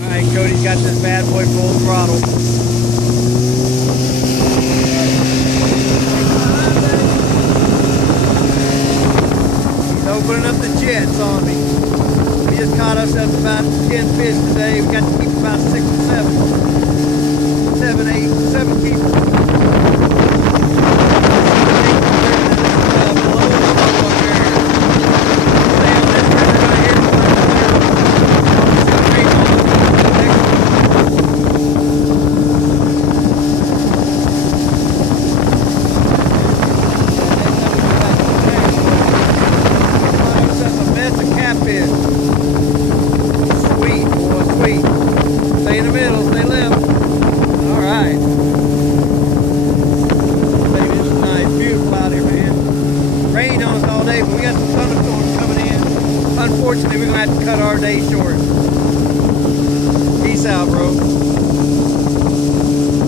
Alright, Cody's got this bad boy full throttle. He's opening up the jets on me. We just caught ourselves about 10 fish today. We got to keep about 6 or 7. 7, 8, 7 people. Sweet, boy, sweet. Stay in the middle, stay left. Alright. Baby, this is nice. Beautiful out here, man. Rained on us all day, but we got some thunderstorms coming in. Unfortunately, we're going to have to cut our day short. Peace out, bro.